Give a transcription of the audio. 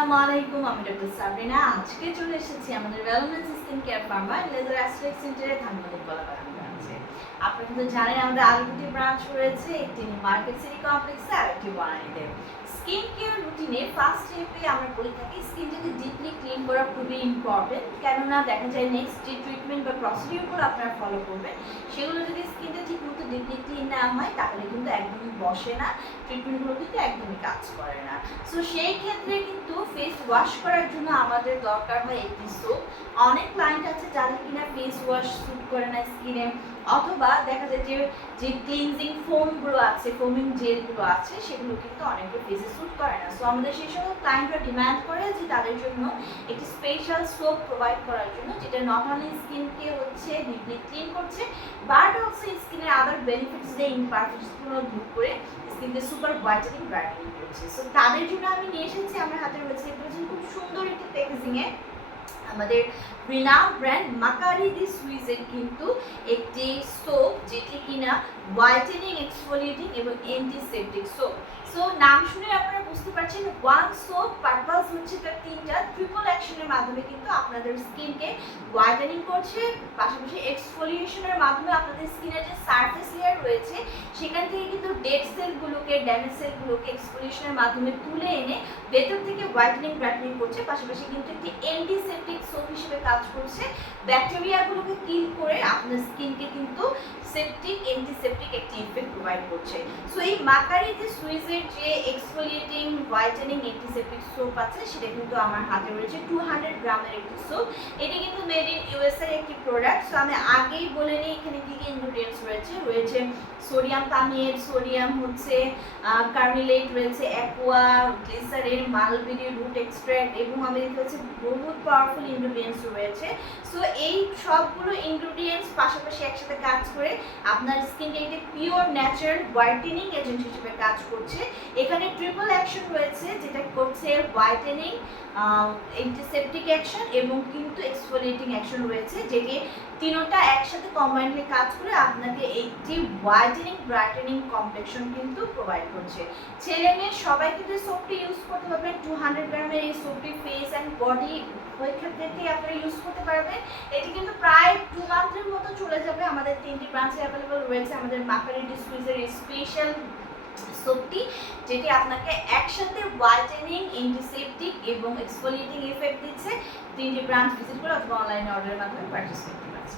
আসসালামু আলাইকুম, আমি ডক্টর সাবরিনা। আজকে চলে এসেছি আমাদের wellness skin care pharma laser অ্যাসলেট সেন্টারে ধানমন্ডি কলাবাগান ব্রাঞ্চে। আপনারা কিন্তু জানেন আমাদের আলুগুটি ব্রাঞ্চ রয়েছে, একটি মার্কেট সিটি কমপ্লেক্সে আর একটি বনানীতে। স্কিন কেয়ার রুটিনে ফার্স্ট স্টেপে আমরা বলে থাকি স্কিনটাকে ডিপলি ক্লিন করা খুবই ইম্পর্টেন্ট, কেননা দেখা যায় নেক্সট যে ট্রিটমেন্ট বা প্রসিডিউরগুলো আপনারা ফলো করবেন সেগুলো যদি স্কিনটা ঠিকমতো ডিপলি ক্লিন না হয় তাহলে কিন্তু একদমই বসে না, ট্রিটমেন্টগুলো কিন্তু একদমই কাজ করে না। সো সেই ক্ষেত্রে কিন্তু ফেস ওয়াশ করার জন্য আমাদের দরকার হয় একটি সোপ। অনেক ক্লায়েন্ট আছে যাদের কিনা ফেস ওয়াশ স্যুট করে না স্কিনে, অথবা দেখা যায় যে ক্লিনজিং ফোমগুলো আছে, ফোমিং জেলগুলো আছে, সেগুলো কিন্তু অনেকের ফেসে স্যুট করে না। সো আমাদের সেই সকল ক্লায়েন্টরা ডিমান্ড করে যে তাদের জন্য একটি স্পেশাল সোপ প্রোভাইড করার জন্য, যেটা নট অনলি স্কিনকে হচ্ছে ডিপলি ক্লিন করছে বাট অলসো স্কিনের আদার বেনিফিটস দিয়ে ইমপারফেকশনগুলো দূর করে স্কিনকে সুপার হোয়াইটেনিং ব্রাইটেনিং করছে। সো তাদের জন্য আমি নিয়ে এসেছি, আমার হাতে রয়েছে খুব সুন্দর একটি প্যাকেজিংয়ে আমাদের রিনাউন্ড ব্র্যান্ড মাকারি দি সুইজের কিন্তু একটি সোপ, যেটি কিনা হোয়াইটেনিং, এক্সফোলিয়েটিং এবং অ্যান্টিসেপটিক সোপ। সো নাম শুনে আপনারা বুঝতে পারছেন ওয়ান সোপ পারপাস হচ্ছে তার তিনটা ট্রিপল অ্যাকশনের মাধ্যমে কিন্তু আপনাদের স্কিনকে হোয়াইটেনিং করছে, পাশাপাশি এক্সফোলিয়েশনের মাধ্যমে আপনাদের স্কিনের যে সারফেস লেয়ার রয়েছে সেখান থেকে কিন্তু ডেড সেলগুলোকে, ড্যামেজ সেলগুলোকে এক্সফোলিয়েশনের মাধ্যমে তুলে এনে ভেতর থেকে হোয়াইটেনিং ব্রাইটেনিং করছে, পাশাপাশি কিন্তু একটি অ্যান্টিসেপটিক সোপ হিসেবে কাজ করছে, ব্যাকটেরিয়াগুলোকে কিল করে আপনার স্কিনকে কিন্তু সেপটিক, অ্যান্টিসেপটিক একটি ইফেক্ট প্রোভাইড করছে। সো এই মাকারি দি সুইজের যে এক্সফোলিয়েটিং, হোয়াইটেনিং, অ্যান্টিসেপটিক সোপ আছে সেটা কিন্তু আমার হাতে রয়েছে 200 গ্রামের একটি সোপ। এটি কিন্তু মেড ইন ইউএসএ এর একটি প্রোডাক্ট। সো আমি আগেই বলে নিই এখানে কি কি ইনগ্রেডিয়েন্টস রয়েছে সোডিয়াম কামিয়েট, সোডিয়াম হচ্ছে কার্নিলেট, রয়েছে aqua, glycerin, mulberry root extract এবং আমাদের হচ্ছে বহুত পাওয়ারফুল ইনগ্রেডিয়েন্টস রয়েছে। সো এই সবগুলো ইনগ্রেডিয়েন্টস পাশাপাশি একসাথে কাজ করে আপনার স্কিনকে একটি পিওর ন্যাচারাল হোয়াইটেনিং এজেন্ট হিসেবে কাজ করছে। এখানে ট্রিপল অ্যাকশন রয়েছে, যেটা করছে হোয়াইটেনিং, অ্যান্টিসেপটিক অ্যাকশন এবং কিন্তু এক্সফোলিয়েটিং অ্যাকশন রয়েছে, যেটি তিনটা একসাথে কম্বাইন্ডলি কাজ করে আপনাকে একটি হোয়াইটেনিং ব্রাইটেনিং কমপ্লেকশন কিন্তু প্রোভাইড করছে। ছেলে মেয়ে সবাই কিন্তু সোপটি ইউজ করতে পারবেন। 200 গ্রামের এই সোপটি ফেস অ্যান্ড বডি ওই ক্ষেত্রেই আপনারা ইউজ করতে পারবেন। এটি কিন্তু প্রায় 2 মান্থের মতো চলে যাবে। আমাদের 3টি ব্রাঞ্চে অ্যাভেলেবল রয়েছে আমাদের মাকারি দি সুইজের স্পেশাল সোপটি, যেটি আপনাকে একসাথে হোয়াইটেনিং, অ্যান্টিসেপটিক এবং এক্সফোলিয়েটিং ইফেক্ট দিচ্ছে। 3টি ব্রাঞ্চ ভিজিট করে অথবা অনলাইনে অর্ডারের মাধ্যমে পারচেজ করতে পারবেন।